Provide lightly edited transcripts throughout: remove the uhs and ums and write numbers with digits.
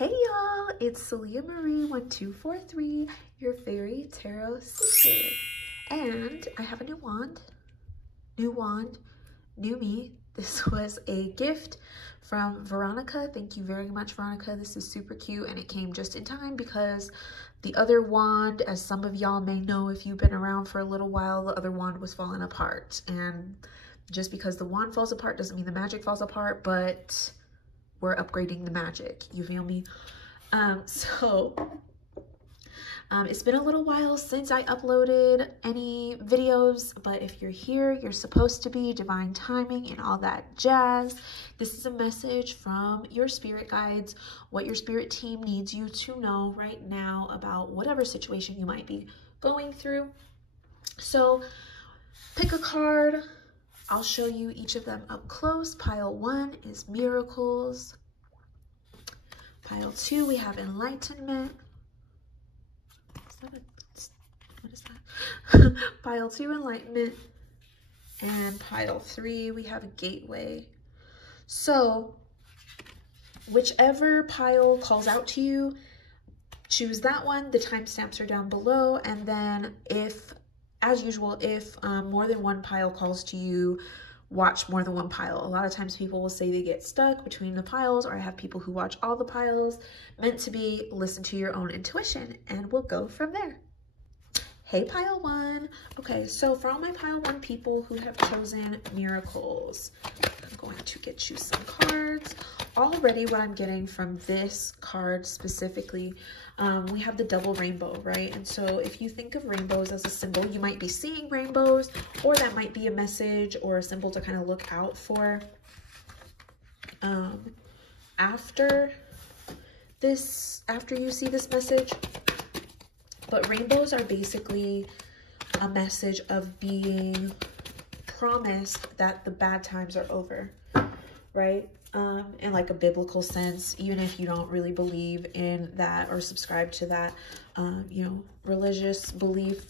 Hey y'all, it's Salia Marie 1243, your fairy tarot sister. And I have a new wand, new me. This was a gift from Veronica. Thank you very much, Veronica. This is super cute and it came just in time because the other wand, as some of y'all may know if you've been around for a little while, the other wand was falling apart. And just because the wand falls apart doesn't mean the magic falls apart, but we're upgrading the magic, you feel me? It's been a little while since I uploaded any videos, but if you're here, you're supposed to be, divine timing and all that jazz. This is a message from your spirit guides, what your spirit team needs you to know right now about whatever situation you might be going through. So pick a card. I'll show you each of them up close. Pile 1 is miracles. Pile 2, we have enlightenment. What is that? Pile 2, enlightenment. And pile 3, we have a gateway. So whichever pile calls out to you, choose that one. The timestamps are down below. And then if, as usual, if more than one pile calls to you, watch more than one pile. A lot of times people will say they get stuck between the piles, or I have people who watch all the piles. Meant to be, listen to your own intuition, and we'll go from there. Hey, pile 1. Okay, so for all my pile 1 people who have chosen miracles, I'm going to get you some cards. Already what I'm getting from this card specifically, we have the double rainbow, right? And so if you think of rainbows as a symbol, you might be seeing rainbows, or that might be a message or a symbol to kind of look out for. After you see this message. But rainbows are basically a message of being promised that the bad times are over, right? In like a biblical sense, even if you don't really believe in that or subscribe to that, you know, religious belief,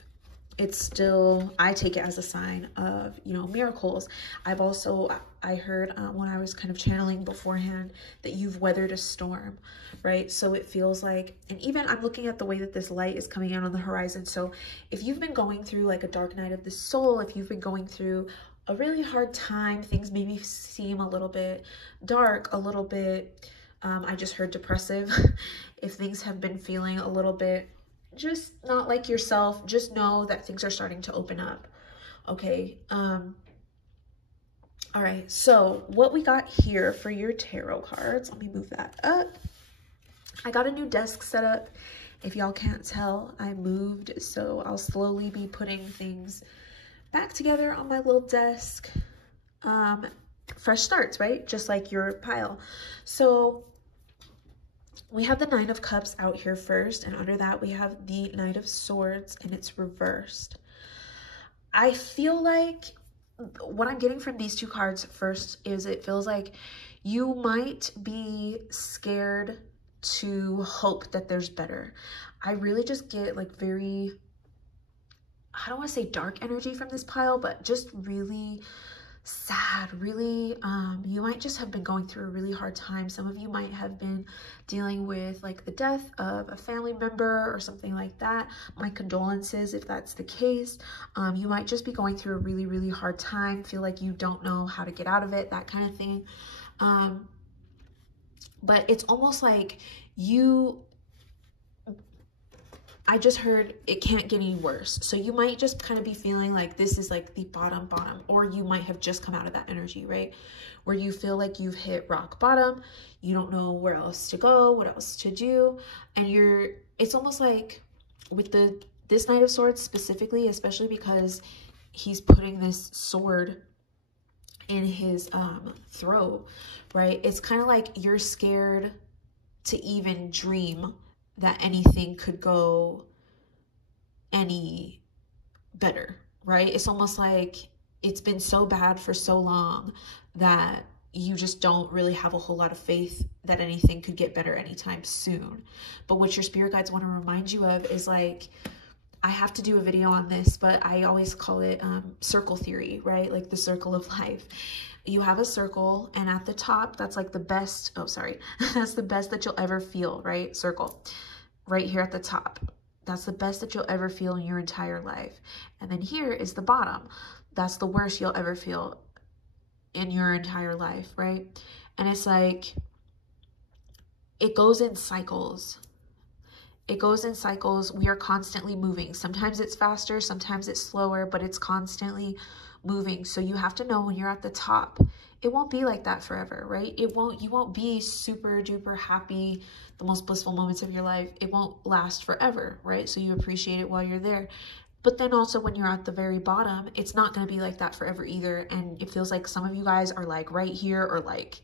it's still, I take it as a sign of, you know, miracles. I heard when I was kind of channeling beforehand that you've weathered a storm, right? So it feels like, and even I'm looking at the way that this light is coming out on the horizon. So if you've been going through like a dark night of the soul, if you've been going through a really hard time, things maybe seem a little bit dark, a little bit, I just heard depressive. If things have been feeling a little bit just not like yourself, just know that things are starting to open up. Okay. All right. So what we got here for your tarot cards, let me move that up. I got a new desk set up. If y'all can't tell, I moved, so I'll slowly be putting things back together on my little desk. Fresh starts, right? Just like your pile. So we have the 9 of Cups out here first, and under that we have the Knight of Swords, and it's reversed. I feel like what I'm getting from these two cards first is it feels like you might be scared to hope that there's better. I really just get like very, I don't want to say dark energy from this pile, but just really sad, really, you might just have been going through a really hard time. Some of you might have been dealing with like the death of a family member or something like that. My condolences if that's the case. You might just be going through a really, really hard time, feel like you don't know how to get out of it, that kind of thing. But it's almost like I just heard it can't get any worse. So you might just kind of be feeling like this is like the bottom, or you might have just come out of that energy, right? Where you feel like you've hit rock bottom. You don't know where else to go, what else to do. And it's almost like with this Knight of Swords specifically, especially because he's putting this sword in his throat, right? It's kind of like you're scared to even dream that anything could go any better, right? It's almost like it's been so bad for so long that you just don't really have a whole lot of faith that anything could get better anytime soon. But what your spirit guides want to remind you of is like, I have to do a video on this, but I always call it circle theory, right? Like the circle of life. You have a circle, and at the top, that's like the best, oh, sorry. That's the best that you'll ever feel, right? Circle. Right here at the top. That's the best that you'll ever feel in your entire life. And then here is the bottom. That's the worst you'll ever feel in your entire life, right? And it's like, it goes in cycles. It goes in cycles. We are constantly moving. Sometimes it's faster, sometimes it's slower, but it's constantly moving. So you have to know when you're at the top, it won't be like that forever, right? You won't be super duper happy, the most blissful moments of your life. It won't last forever, right? So you appreciate it while you're there. But then also when you're at the very bottom, it's not going to be like that forever either. And it feels like some of you guys are like right here, or like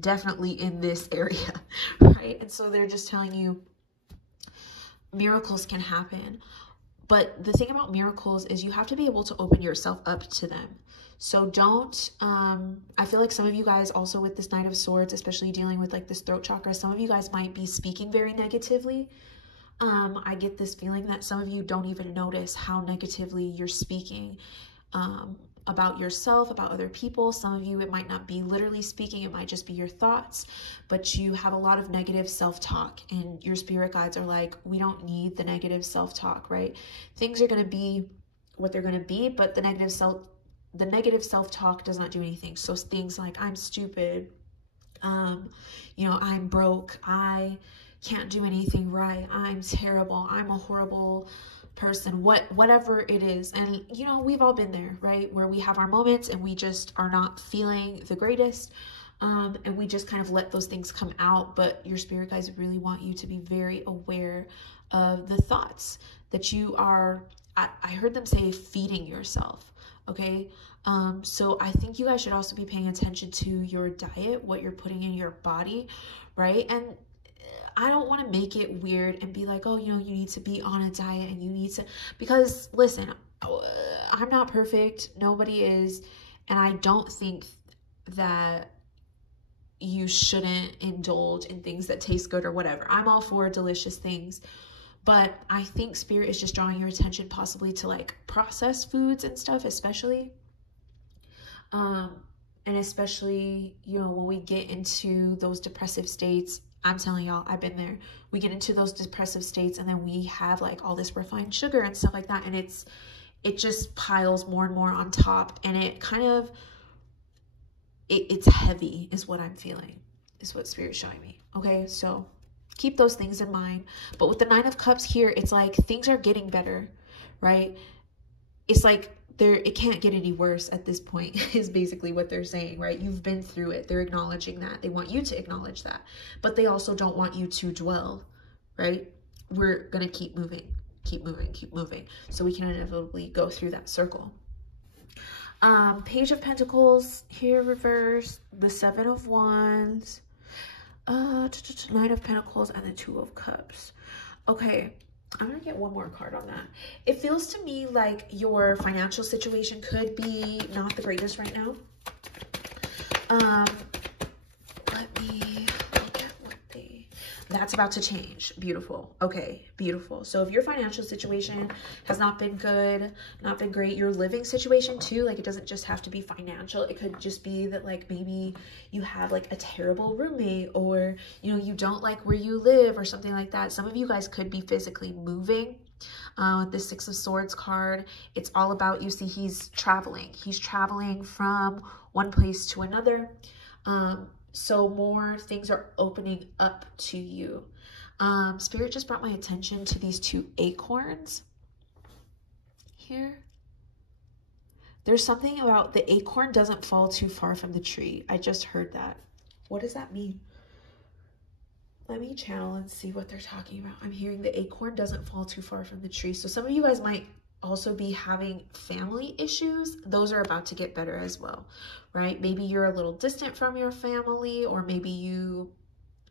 definitely in this area, right? And so they're just telling you miracles can happen. But the thing about miracles is you have to be able to open yourself up to them. So don't, I feel like some of you guys also with this Knight of Swords, especially dealing with like this throat chakra, some of you guys might be speaking very negatively. I get this feeling that some of you don't even notice how negatively you're speaking about yourself, about other people. Some of you, it might not be literally speaking, it might just be your thoughts, but you have a lot of negative self-talk, and your spirit guides are like, we don't need the negative self-talk, right? Things are going to be what they're going to be, but the negative self-talk does not do anything. So things like, I'm stupid, you know, I'm broke, I can't do anything right, I'm terrible, I'm a horrible person, whatever it is. And you know, we've all been there, right? Where we have our moments and we just are not feeling the greatest, and we just kind of let those things come out. But your spirit guides really want you to be very aware of the thoughts that you are, I heard them say, feeding yourself. Okay, so I think you guys should also be paying attention to your diet, what you're putting in your body, right? And I don't want to make it weird and be like, oh, you know, you need to be on a diet and you need to, because listen, I'm not perfect. Nobody is. And I don't think that you shouldn't indulge in things that taste good or whatever. I'm all for delicious things. But I think spirit is just drawing your attention possibly to like processed foods and stuff, especially. And especially, you know, when we get into those depressive states, I'm telling y'all, I've been there. We get into those depressive states and then we have like all this refined sugar and stuff like that. And it just piles more and more on top, and it kind of, it's heavy is what I'm feeling, is what spirit's showing me. Okay, so keep those things in mind. But with the Nine of Cups here, it's like things are getting better, right? It's like it can't get any worse at this point is basically what they're saying, right? You've been through it. They're acknowledging that. They want you to acknowledge that. But they also don't want you to dwell, right? We're going to keep moving, keep moving, keep moving. So we can inevitably go through that circle. Page of Pentacles here reversed, the Seven of Wands, Nine of Pentacles, and the Two of Cups. Okay. I'm going to get one more card on that. It feels to me like your financial situation could be not the greatest right now. Let me look at what that's about to change. Beautiful. Okay, beautiful. So if your financial situation has not been good, not been great, your living situation too, like it doesn't just have to be financial. It could just be that like maybe you have like a terrible roommate, or you know, you don't like where you live or something like that. Some of you guys could be physically moving. The Six of Swords card, it's all about, you see, he's traveling from one place to another. So more things are opening up to you. Spirit just brought my attention to these two acorns here. There's something about the acorn doesn't fall too far from the tree. I just heard that. What does that mean? Let me channel and see what they're talking about. I'm hearing the acorn doesn't fall too far from the tree. So some of you guys might also be having family issues. Those are about to get better as well, right? Maybe you're a little distant from your family, or maybe you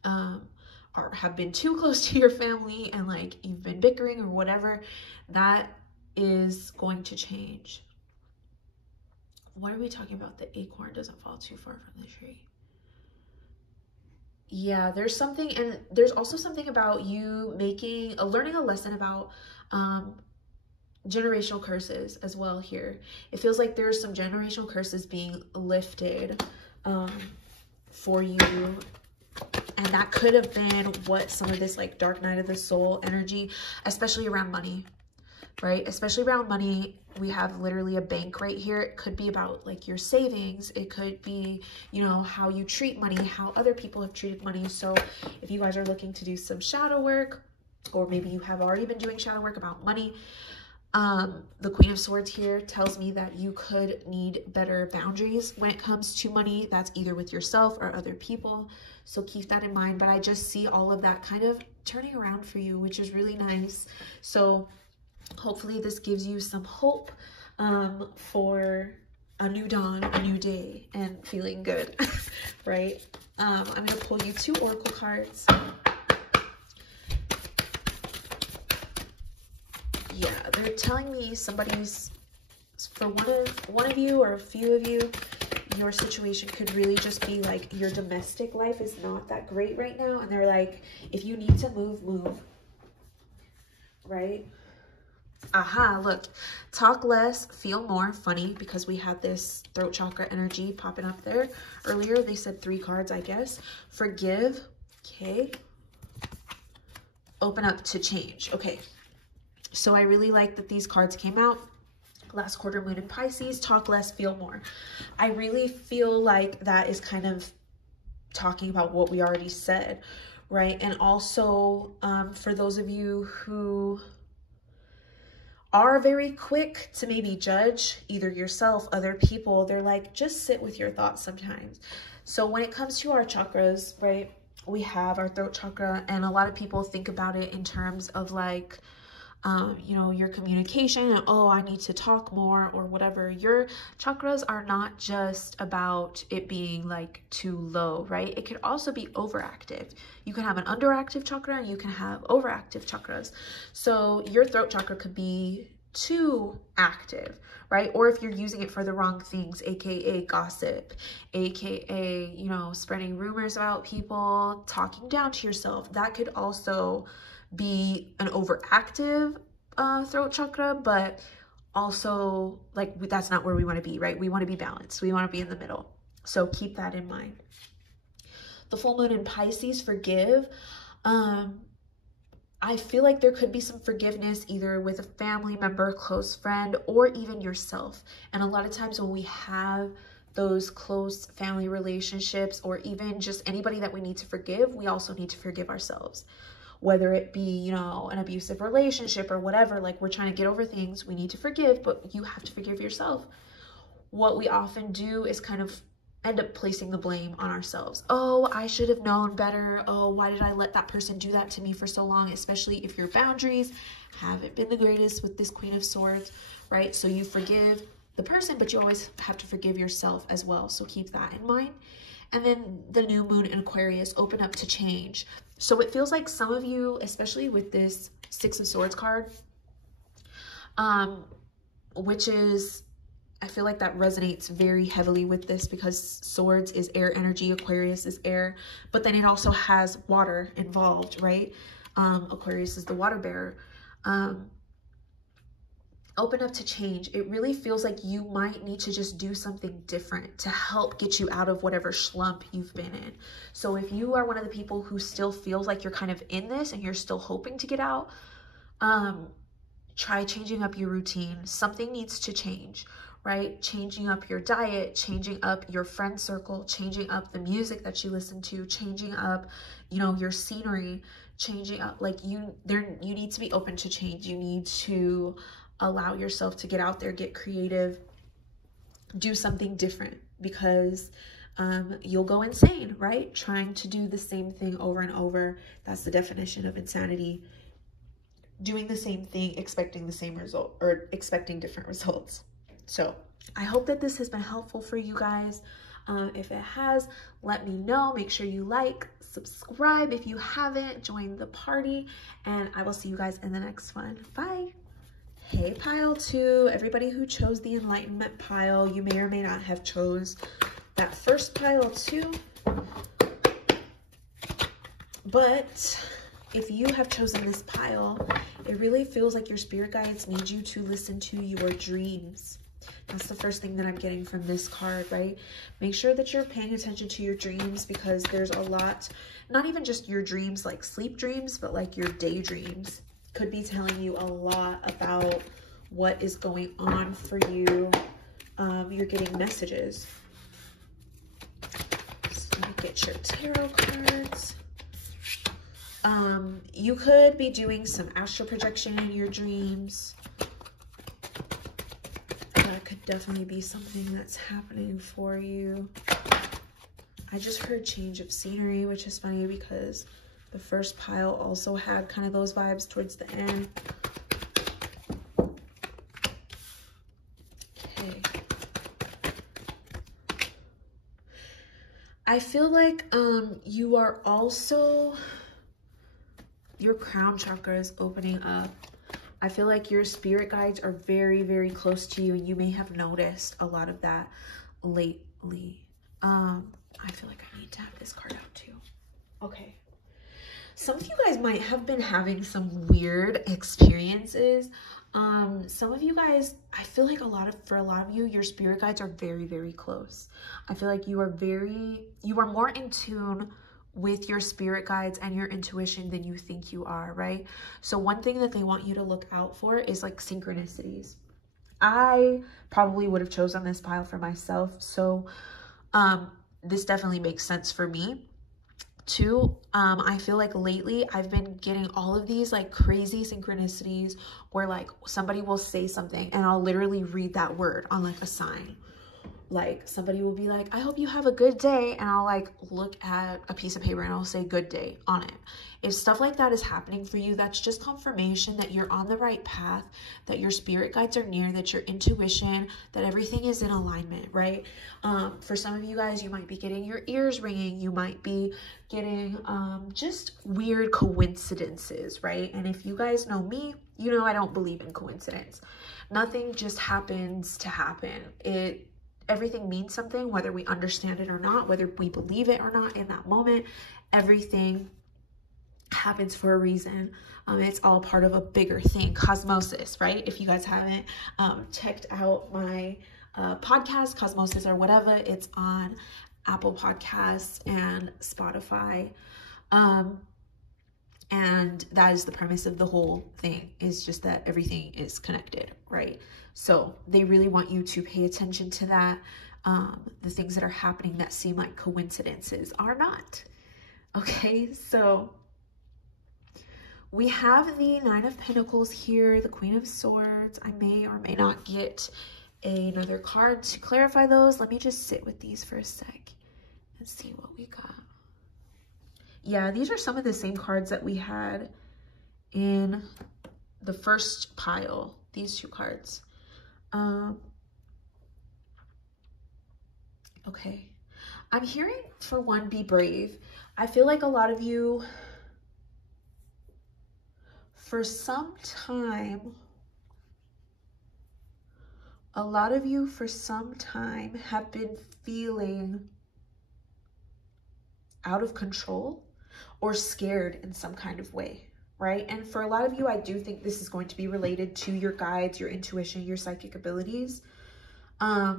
have been too close to your family and like you've been bickering or whatever. That is going to change. What are we talking about? The acorn doesn't fall too far from the tree. Yeah, there's something, and there's also something about you learning a lesson about generational curses as well here. It feels like there's some generational curses being lifted for you. And that could have been what some of this like dark night of the soul energy, especially around money, right? Especially around money. We have literally a bank right here. It could be about like your savings. It could be, you know, how you treat money, how other people have treated money. So if you guys are looking to do some shadow work, or maybe you have already been doing shadow work about money, the Queen of Swords here tells me that you could need better boundaries when it comes to money. That's either with yourself or other people. So keep that in mind. But I just see all of that kind of turning around for you, which is really nice. So hopefully this gives you some hope for a new dawn, a new day, and feeling good, right? I'm going to pull you 2 oracle cards. Yeah, they're telling me somebody's, for one of you or a few of you, your situation could really just be like your domestic life is not that great right now. And they're like, if you need to move, move, right? Aha, look, talk less, feel more. Funny, because we had this throat chakra energy popping up there earlier. They said 3 cards, I guess. Forgive, okay. Open up to change, okay. So I really like that these cards came out. Last quarter moon in Pisces, talk less, feel more. I really feel like that is kind of talking about what we already said, right? And also for those of you who are very quick to maybe judge either yourself, other people, they're like, just sit with your thoughts sometimes. So when it comes to our chakras, right, we have our throat chakra, and a lot of people think about it in terms of like, you know, your communication and, oh, I need to talk more or whatever. Your chakras are not just about it being like too low, right? It could also be overactive. You can have an underactive chakra and you can have overactive chakras. So your throat chakra could be too active, right? Or if you're using it for the wrong things, aka gossip, aka, you know, spreading rumors about people, talking down to yourself, that could also be an overactive throat chakra, but also like that's not where we want to be, right? We want to be balanced. We want to be in the middle. So keep that in mind. The full moon in Pisces, forgive. I feel like there could be some forgiveness either with a family member, close friend, or even yourself. And a lot of times when we have those close family relationships, or even just anybody that we need to forgive, we also need to forgive ourselves. Whether it be, you know, an abusive relationship or whatever, like we're trying to get over things, we need to forgive, but you have to forgive yourself. What we often do is kind of end up placing the blame on ourselves. Oh, I should have known better. Oh, why did I let that person do that to me for so long? Especially if your boundaries haven't been the greatest with this Queen of Swords, right? So you forgive the person, but you always have to forgive yourself as well. So keep that in mind. And then the new moon in Aquarius, open up to change. So it feels like some of you, especially with this 6 of Swords card, which is, I feel like that resonates very heavily with this because Swords is air energy, Aquarius is air, but then it also has water involved, right? Aquarius is the water bearer. Open up to change. It really feels like you might need to just do something different to help get you out of whatever slump you've been in. So if you are one of the people who still feels like you're kind of in this and you're still hoping to get out, try changing up your routine. Something needs to change, right? Changing up your diet, changing up your friend circle, changing up the music that you listen to, changing up, you know, your scenery, changing up, like you need to be open to change. You need to allow yourself to get out there, get creative, do something different, because you'll go insane, right? Trying to do the same thing over and over. That's the definition of insanity. Doing the same thing, expecting the same result, or expecting different results. So I hope that this has been helpful for you guys. If it has, let me know. Make sure you like, subscribe if you haven't, join the party, and I will see you guys in the next one. Bye. Hey, pile 2, everybody who chose the enlightenment pile, you may or may not have chose that first pile too, but if you have chosen this pile, it really feels like your spirit guides need you to listen to your dreams. That's the first thing that I'm getting from this card, right? Make sure that you're paying attention to your dreams, because there's a lot, not even just your dreams, like sleep dreams, but like your daydreams could be telling you a lot about what is going on for you. You're getting messages. So let me get your tarot cards. You could be doing some astral projection in your dreams. That could definitely be something that's happening for you. I just heard change of scenery, which is funny because the first pile also had kind of those vibes towards the end. Okay. I feel like you are also, your crown chakra is opening up. I feel like your spirit guides are very, very close to you, and you may have noticed a lot of that lately. I feel like I need to have this card out too. Okay. Some of you guys might have been having some weird experiences. Some of you guys, I feel like for a lot of you, your spirit guides are very, very close. I feel like you are more in tune with your spirit guides and your intuition than you think you are, right? So one thing that they want you to look out for is like synchronicities. I probably would have chosen this pile for myself. So this definitely makes sense for me too. I feel like lately I've been getting all of these like crazy synchronicities where like somebody will say something and I'll literally read that word on like a sign. Like somebody will be like, I hope you have a good day. And I'll like look at a piece of paper and I'll say good day on it. If stuff like that is happening for you, that's just confirmation that you're on the right path, that your spirit guides are near, that your intuition, that everything is in alignment, right? For some of you guys, you might be getting your ears ringing. You might be getting just weird coincidences, right? And if you guys know me, you know I don't believe in coincidence. Nothing just happens to happen. Everything means something, whether we understand it or not, whether we believe it or not in that moment. Everything happens for a reason. It's all part of a bigger thing, cosmosis, right? If you guys haven't checked out my podcast, Cosmosis or whatever, it's on Apple Podcasts and Spotify. And that is the premise of the whole thing, is just that everything is connected, right? So they really want you to pay attention to that. The things that are happening that seem like coincidences are not. Okay, so we have the Nine of Pentacles here, the Queen of Swords. I may or may not get another card to clarify those. Let me just sit with these for a sec and see what we got. Yeah, these are some of the same cards that we had in the first pile, these two cards. Okay, I'm hearing, for one, be brave. I feel like a lot of you, for some time, have been feeling out of control or scared in some kind of way, right? And for a lot of you, I do think this is going to be related to your guides, your intuition, your psychic abilities. Let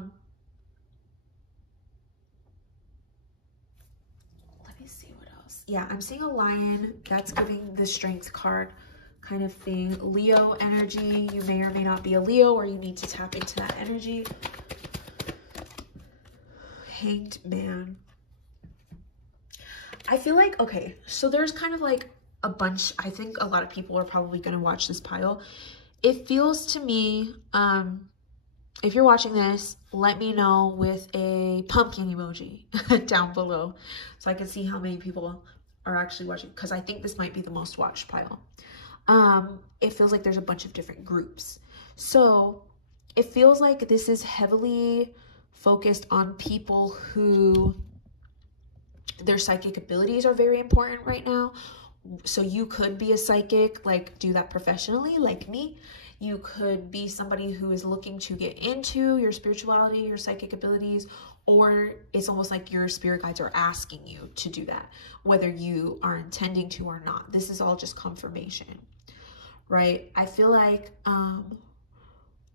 me see what else. Yeah, I'm seeing a lion. That's giving the strength card kind of thing. Leo energy. You may or may not be a Leo, or you need to tap into that energy. Hanged Man. I feel like, okay, so there's kind of like a bunch. I think a lot of people are probably going to watch this pile. It feels to me, if you're watching this, let me know with a pumpkin emoji down below so I can see how many people are actually watching, because I think this might be the most watched pile. It feels like there's a bunch of different groups. So it feels like this is heavily focused on people who their psychic abilities are very important right now. So you could be a psychic, like do that professionally, like me. You could be somebody who is looking to get into your spirituality, your psychic abilities, or it's almost like your spirit guides are asking you to do that, whether you are intending to or not. This is all just confirmation, right? I feel like,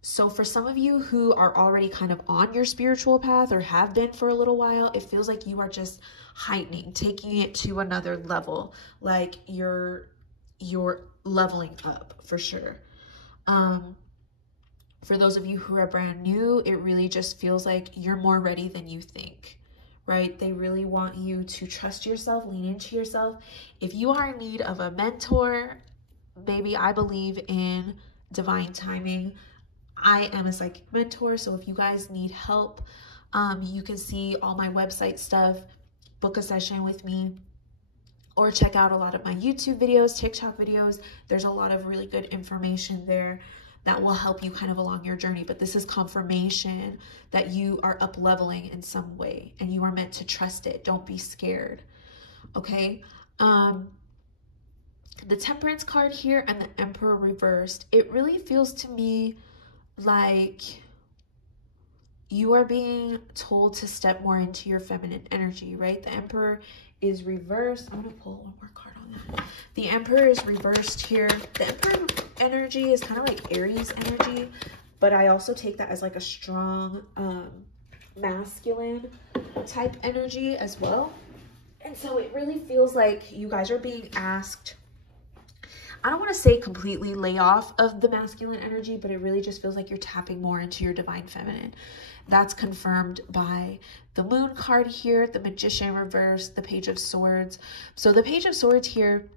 so for some of you who are already kind of on your spiritual path or have been for a little while, it feels like you are just heightening, taking it to another level. Like you're leveling up for sure. For those of you who are brand new, it really just feels like you're more ready than you think, right? They really want you to trust yourself, lean into yourself. If you are in need of a mentor, baby, I believe in divine timing. I am a psychic mentor, so if you guys need help, you can see all my website stuff, book a session with me, or check out a lot of my YouTube videos, TikTok videos. There's a lot of really good information there that will help you kind of along your journey. But this is confirmation that you are up leveling in some way and you are meant to trust it. Don't be scared. Okay. The Temperance card here and the Emperor reversed, it really feels to me like you are being told to step more into your feminine energy, right? The Emperor is reversed. I'm going to pull one more card on that. The Emperor is reversed here. The Emperor energy is kind of like Aries energy, but I also take that as like a strong masculine type energy as well. And so it really feels like you guys are being asked, I don't want to say completely lay off of the masculine energy, but it really just feels like you're tapping more into your divine feminine. That's confirmed by the Moon card here, the Magician reverse, the Page of Swords. So the Page of Swords here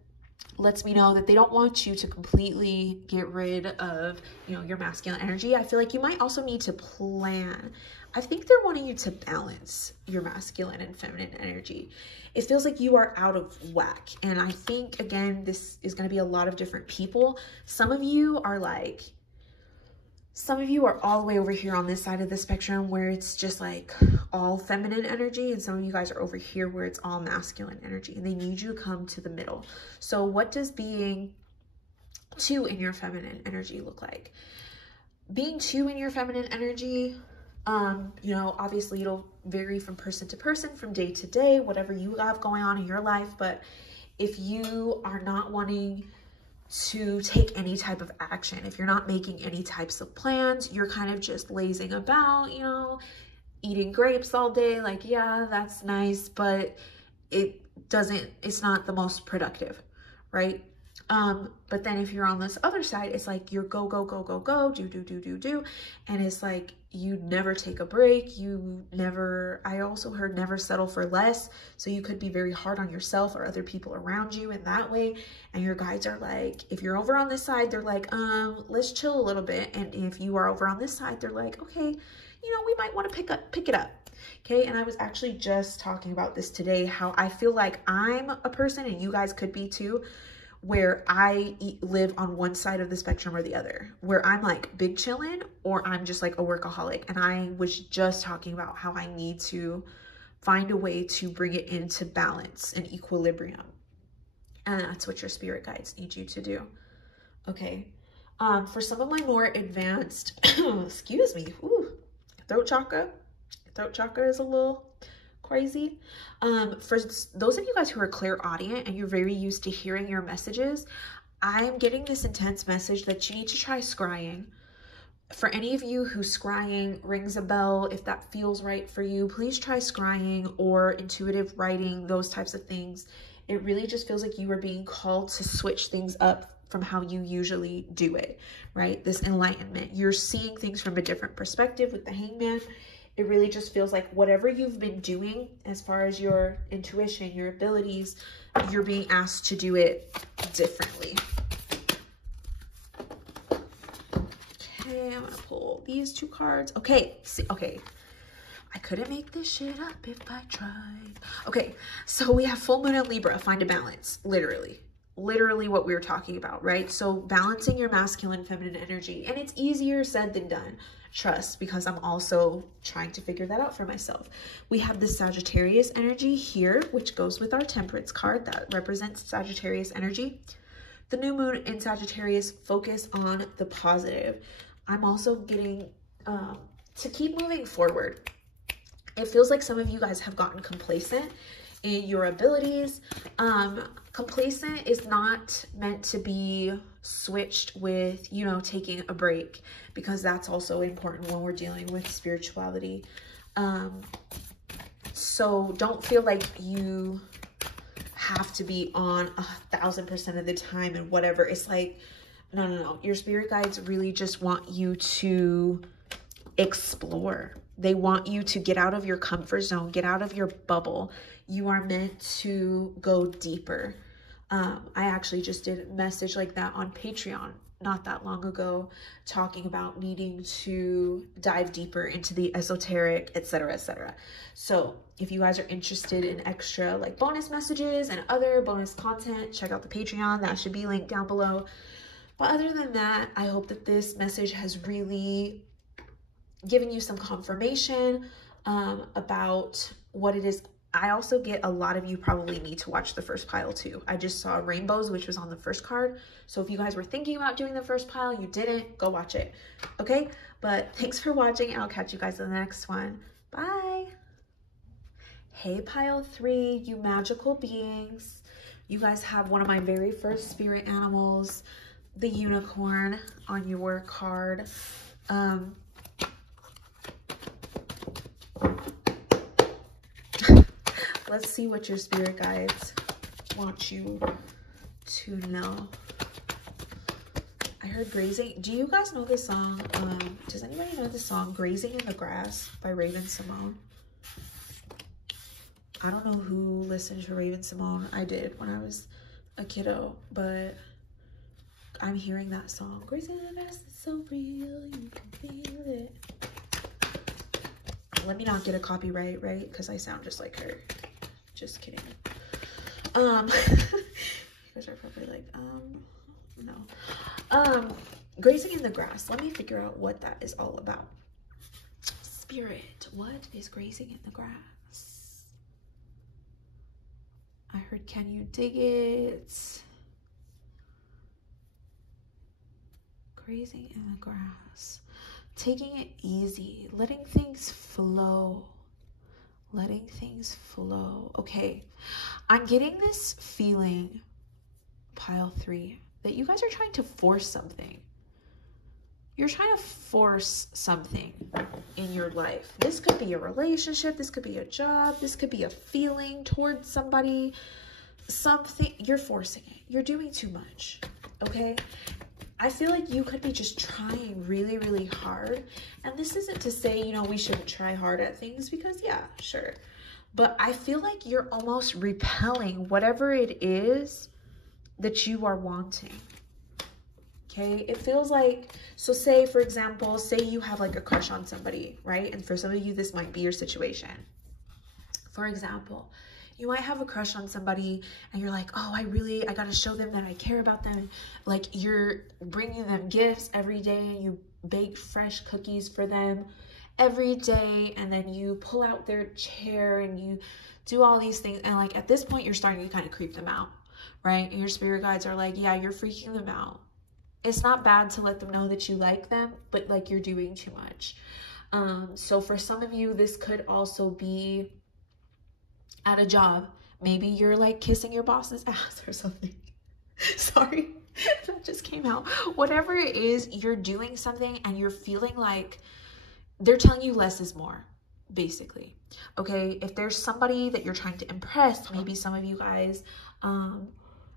lets me know that they don't want you to completely get rid of, you know, your masculine energy. I feel like you might also need to plan. I think they're wanting you to balance your masculine and feminine energy. It feels like you are out of whack. And I think, again, this is going to be a lot of different people. Some of you are all the way over here on this side of the spectrum where it's just like all feminine energy. And some of you guys are over here where it's all masculine energy. And they need you to come to the middle. So what does being 2 in your feminine energy look like? Being 2 in your feminine energy, you know, obviously it'll vary from person to person, from day to day, whatever you have going on in your life. But if you are not wanting to take any type of action, if you're not making any types of plans, you're kind of just lazing about, you know, eating grapes all day, like, yeah, that's nice, but it's not the most productive, right? But then if you're on this other side, it's like you're go, go, go, go, go, do. And it's like you never take a break. I also heard never settle for less. So you could be very hard on yourself or other people around you in that way. And your guides are like, if you're over on this side, they're like, let's chill a little bit. And if you are over on this side, they're like, okay, you know, we might want to pick it up. Okay. And I was actually just talking about this today, how I feel like I'm a person, and you guys could be too, where I live on one side of the spectrum or the other, where I'm like big chillin', or I'm just like a workaholic. And I was just talking about how I need to find a way to bring it into balance and equilibrium. And that's what your spirit guides need you to do. Okay. For some of my more advanced, excuse me, throat chakra is a little crazy. For those of you guys who are clairaudient and you're very used to hearing your messages, I'm getting this intense message that you need to try scrying. For any of you who scrying rings a bell, if that feels right for you, please try scrying or intuitive writing, those types of things. It really just feels like you are being called to switch things up from how you usually do it, right? This enlightenment. You're seeing things from a different perspective with the Hangman. It really just feels like whatever you've been doing as far as your intuition, your abilities, you're being asked to do it differently. Okay, I'm gonna pull these 2 cards. Okay, okay. I couldn't make this shit up if I tried. Okay, so we have full moon and Libra, find a balance, literally what we were talking about, right? So balancing your masculine, feminine energy, and it's easier said than done. Trust, because I'm also trying to figure that out for myself. We have the Sagittarius energy here, which goes with our Temperance card that represents Sagittarius energy. The new moon in Sagittarius, focus on the positive. I'm also getting to keep moving forward. It feels like some of you guys have gotten complacent in your abilities. Complacent is not meant to be switched with, you know, taking a break, because that's also important when we're dealing with spirituality. So don't feel like you have to be on 1000% of the time and whatever. It's like, no. Your spirit guides really just want you to explore. They want you to get out of your comfort zone, get out of your bubble. You are meant to go deeper. I actually just did a message like that on Patreon not that long ago, talking about needing to dive deeper into the esoteric, etc., etc. So if you guys are interested in extra like bonus messages and other bonus content, check out the Patreon. That should be linked down below. But other than that, I hope that this message has really given you some confirmation about what it is. I also get a lot of you probably need to watch the first pile too. I just saw rainbows, which was on the first card. So if you guys were thinking about doing the first pile, you didn't, go watch it. Okay, but thanks for watching, and I'll catch you guys in the next one. Bye. Hey, pile 3, you magical beings. You guys have one of my very first spirit animals, the unicorn, on your card. Let's see what your spirit guides want you to know. I heard grazing. Do you guys know the song? Does anybody know the song Grazing in the Grass by Raven Simone? I don't know who listened to Raven Simone. I did when I was a kiddo, but I'm hearing that song. Grazing in the grass is so real, you can feel it. Let me not get a copyright, right? Because I sound just like her. Just kidding. You guys are probably like, no. Grazing in the grass. Let me figure out what that is all about. Spirit, what is grazing in the grass? I heard, can you dig it? Grazing in the grass. Taking it easy, letting things flow. Letting things flow. Okay, I'm getting this feeling, pile 3, that you guys are trying to force something. You're trying to force something in your life. This could be a relationship, this could be a job, this could be a feeling towards somebody, something. You're forcing it. You're doing too much, okay? I feel like you could be just trying really, really hard. And this isn't to say, you know, we shouldn't try hard at things, because yeah, sure. But I feel like you're almost repelling whatever it is that you are wanting. Okay, it feels like, so say, for example, say you have like a crush on somebody, right? And for some of you, this might be your situation. For example, you might have a crush on somebody and you're like, oh, I got to show them that I care about them. Like, you're bringing them gifts every day, and you bake fresh cookies for them every day. And then you pull out their chair and you do all these things. And like, at this point, you're starting to kind of creep them out, right? And your spirit guides are like, yeah, you're freaking them out. It's not bad to let them know that you like them, but like, you're doing too much. So for some of you, this could also be at a job. Maybe you're like kissing your boss's ass or something. Sorry, that just came out. Whatever it is, you're doing something and you're feeling like they're telling you less is more, basically. Okay, if there's somebody that you're trying to impress, maybe some of you guys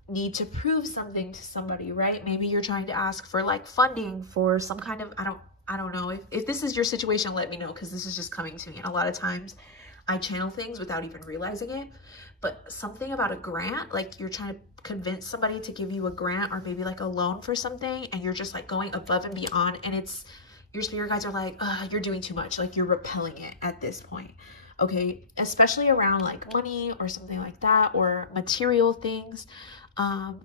need to prove something to somebody, right? Maybe you're trying to ask for like funding for some kind of, I don't know. If this is your situation, let me know, because this is just coming to me. And a lot of times I channel things without even realizing it. But something about a grant, like you're trying to convince somebody to give you a grant, or maybe like a loan for something, and you're just like going above and beyond, and it's, your spirit guides are like, you're doing too much. Like, you're repelling it at this point. Okay, especially around like money or something like that, or material things.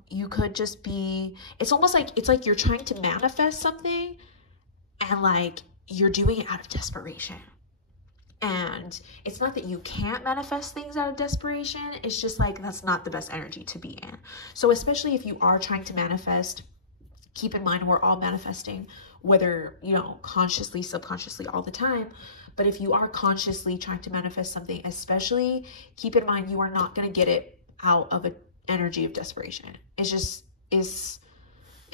You could just be, it's almost like, it's like you're trying to manifest something, and like you're doing it out of desperation. And it's not that you can't manifest things out of desperation. It's just like, that's not the best energy to be in. So especially if you are trying to manifest, keep in mind, we're all manifesting, whether, you know, consciously, subconsciously, all the time. But if you are consciously trying to manifest something, especially keep in mind, you are not going to get it out of an energy of desperation. It's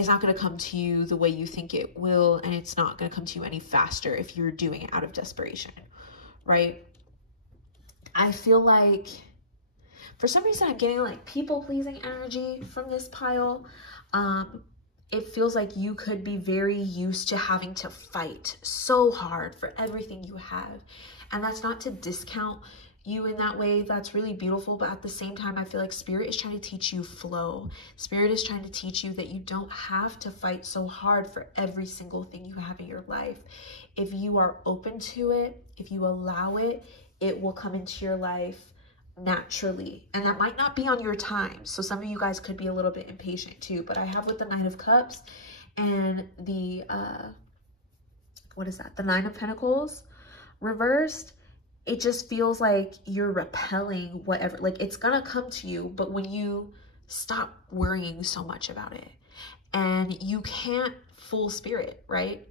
not going to come to you the way you think it will. And it's not going to come to you any faster if you're doing it out of desperation, right? I feel like for some reason I'm getting like people-pleasing energy from this pile. It feels like you could be very used to having to fight so hard for everything you have. And that's not to discount you in that way. That's really beautiful. But at the same time, I feel like Spirit is trying to teach you flow. Spirit is trying to teach you that you don't have to fight so hard for every single thing you have in your life. If you are open to it, if you allow it, it will come into your life naturally. And that might not be on your time. So some of you guys could be a little bit impatient too. But I have with the Nine of Cups and the, what is that? The Nine of Pentacles reversed. It just feels like you're repelling whatever, like it's gonna come to you, but when you stop worrying so much about it, and you can't fool Spirit, right?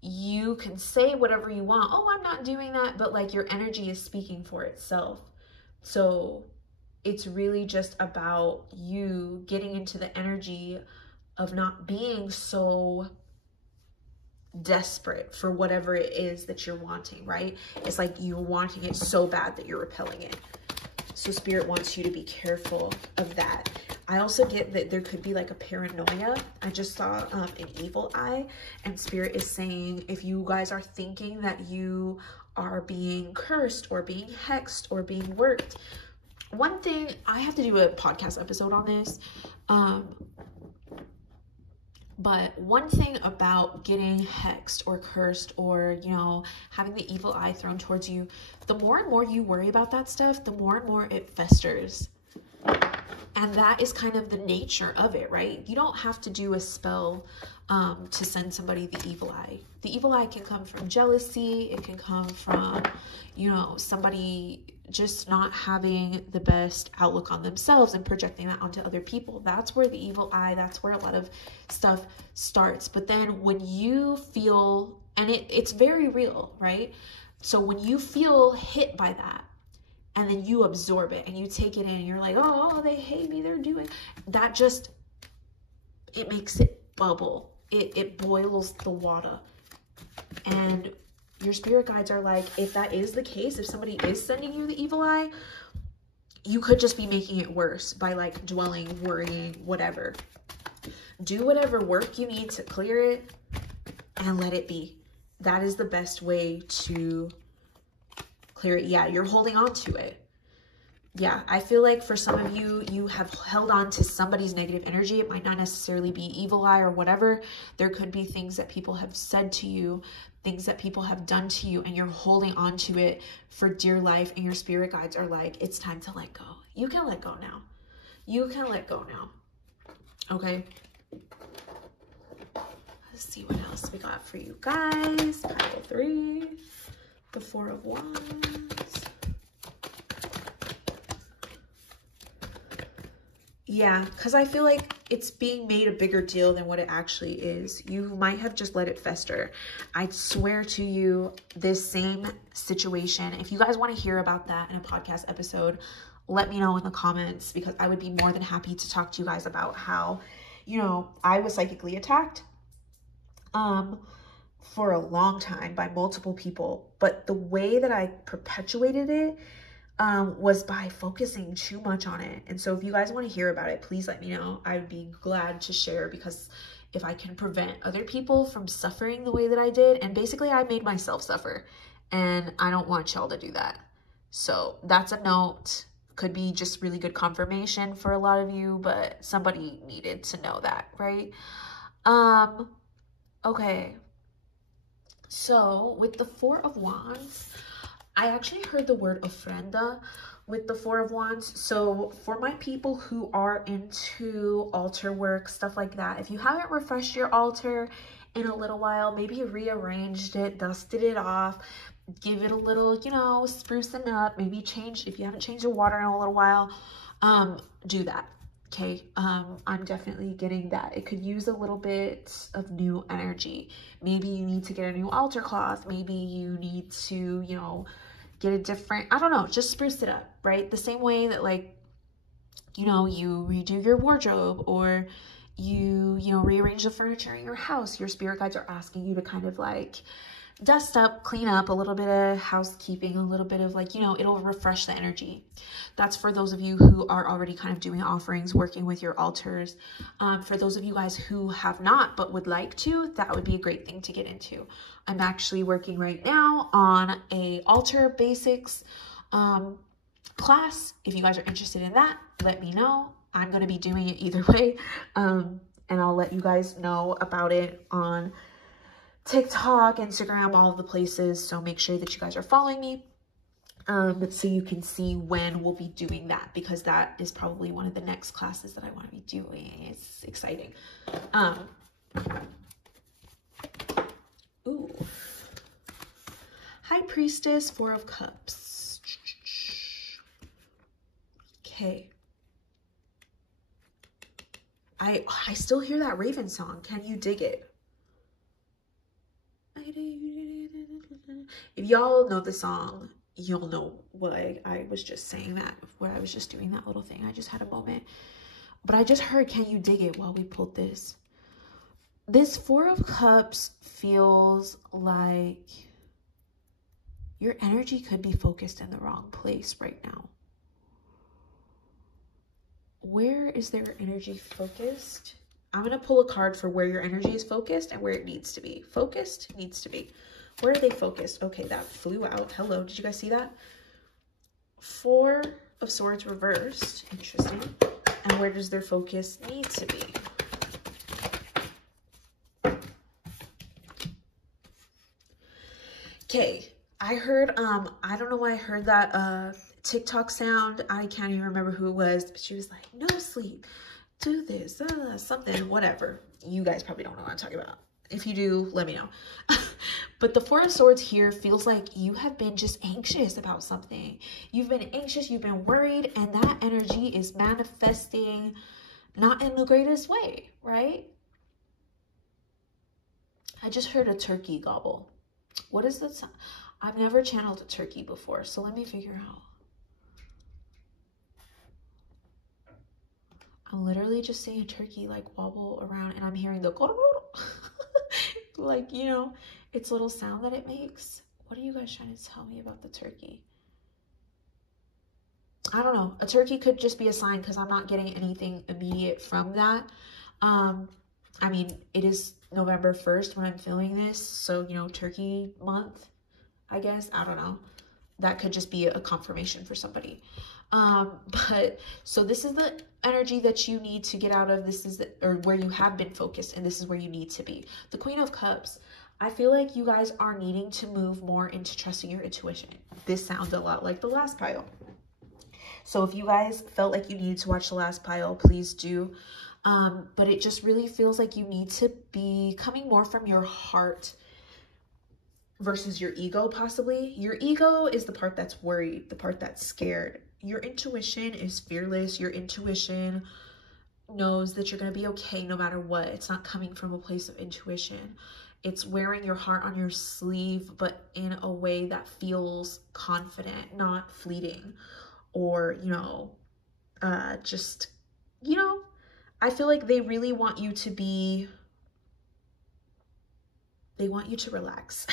You can say whatever you want. Oh, I'm not doing that. But like your energy is speaking for itself. So it's really just about you getting into the energy of not being so desperate for whatever it is that you're wanting, right? It's like you're wanting it so bad that you're repelling it. So Spirit wants you to be careful of that. I also get that there could be like a paranoia. I just saw an evil eye, and Spirit is saying if you guys are thinking that you are being cursed or being hexed or being worked. One thing, I have to do a podcast episode on this. But one thing about getting hexed or cursed or, you know, having the evil eye thrown towards you, the more and more you worry about that stuff, the more and more it festers. And that is kind of the nature of it, right? You don't have to do a spell to send somebody the evil eye. The evil eye can come from jealousy. It can come from, you know, somebody just not having the best outlook on themselves and projecting that onto other people. That's where the evil eye, that's where a lot of stuff starts. But then when you feel, and it's very real, right? So when you feel hit by that, and then you absorb it and you take it in and you're like, oh, they hate me, they're doing that, just, it makes it bubble. It boils the water. And your spirit guides are like, if that is the case, if somebody is sending you the evil eye, you could just be making it worse by like dwelling, worrying, whatever. Do whatever work you need to clear it and let it be. That is the best way to clear it. Yeah, you're holding on to it. Yeah, I feel like for some of you, you have held on to somebody's negative energy. It might not necessarily be evil eye or whatever. There could be things that people have said to you, things that people have done to you, and you're holding on to it for dear life. And your spirit guides are like, it's time to let go. You can let go now. You can let go now. Okay. Let's see what else we got for you guys. Pile 3, the 4 of Wands. Yeah, because I feel like it's being made a bigger deal than what it actually is. You might have just let it fester. I swear to you, this same situation, if you guys want to hear about that in a podcast episode, let me know in the comments, because I would be more than happy to talk to you guys about how, you know, I was psychically attacked for a long time by multiple people. But the way that I perpetuated it was by focusing too much on it. And so if you guys want to hear about it, please let me know. I'd be glad to share, because if I can prevent other people from suffering the way that I did, and basically I made myself suffer, and I don't want y'all to do that. So that's a note. Could be just really good confirmation for a lot of you, but somebody needed to know that, right? Okay. So with the 4 of Wands, I actually heard the word ofrenda with the 4 of Wands. So for my people who are into altar work, stuff like that, if you haven't refreshed your altar in a little while, maybe rearranged it, dusted it off, give it a little, you know, sprucing up, maybe change, if you haven't changed the water in a little while, do that. Okay, I'm definitely getting that. It could use a little bit of new energy. Maybe you need to get a new altar cloth. Maybe you need to, you know, get a different, I don't know, just spruce it up, right? The same way that, like, you know, you redo your wardrobe, or you know, rearrange the furniture in your house. Your spirit guides are asking you to kind of like dust up, clean up, a little bit of housekeeping, a little bit of like, you know, it'll refresh the energy. That's for those of you who are already kind of doing offerings, working with your altars. For those of you guys who have not but would like to, that would be a great thing to get into. I'm actually working right now on a altar basics class. If you guys are interested in that, let me know. I'm going to be doing it either way. And I'll let you guys know about it on TikTok, Instagram, all of the places. So make sure that you guys are following me, so you can see when we'll be doing that, because that is probably one of the next classes that I want to be doing. It's exciting. Ooh. High Priestess, 4 of Cups. Okay. I still hear that Raven song. Can you dig it? If y'all know the song, you'll know why I was just saying that, where I was just doing that little thing. I just had a moment. But I just heard Can You Dig It while we pulled this. This 4 of Cups feels like your energy could be focused in the wrong place right now. Where is their energy focused? I'm going to pull a card for where your energy is focused and where it needs to be. Focused needs to be. Where are they focused? Okay, that flew out. Hello, did you guys see that? 4 of Swords reversed. Interesting. And where does their focus need to be? Okay, I heard, I don't know why I heard that TikTok sound. I can't even remember who it was, but she was like, no sleep, do this, something, whatever. You guys probably don't know what I'm talking about. If you do, let me know. But the 4 of Swords here feels like you have been just anxious about something. You've been anxious, you've been worried, and that energy is manifesting not in the greatest way, right? I just heard a turkey gobble. What is that sound? I've never channeled a turkey before, so let me figure out. I'm literally just seeing a turkey like wobble around, and I'm hearing the like, you know, its little sound that it makes. What are you guys trying to tell me about the turkey? I don't know. A turkey could just be a sign, because I'm not getting anything immediate from that. I mean, it is November 1st when I'm filming this, so, you know, turkey month, I guess. I don't know. That could just be a confirmation for somebody. But so this is the energy that you need to get out of. This is or where you have been focused, and this is where you need to be. The Queen of Cups. I feel like you guys are needing to move more into trusting your intuition. This sounds a lot like the last pile. So if you guys felt like you needed to watch the last pile, please do. But it just really feels like you need to be coming more from your heart versus your ego, possibly. Your ego is the part that's worried, the part that's scared. Your intuition is fearless. Your intuition knows that you're going to be okay no matter what. It's not coming from a place of intuition. It's wearing your heart on your sleeve, but in a way that feels confident, not fleeting, or, you know, just, you know, I feel like they really want you to be, they want you to relax.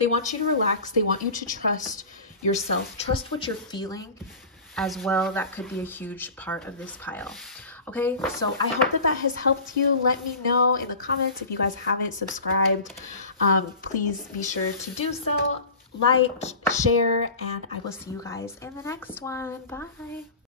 They want you to relax. They want you to trust yourself. Trust what you're feeling as well. That could be a huge part of this pile. Okay, so I hope that that has helped you. Let me know in the comments if you guys haven't subscribed. Please be sure to do so. Like, share, and I will see you guys in the next one. Bye.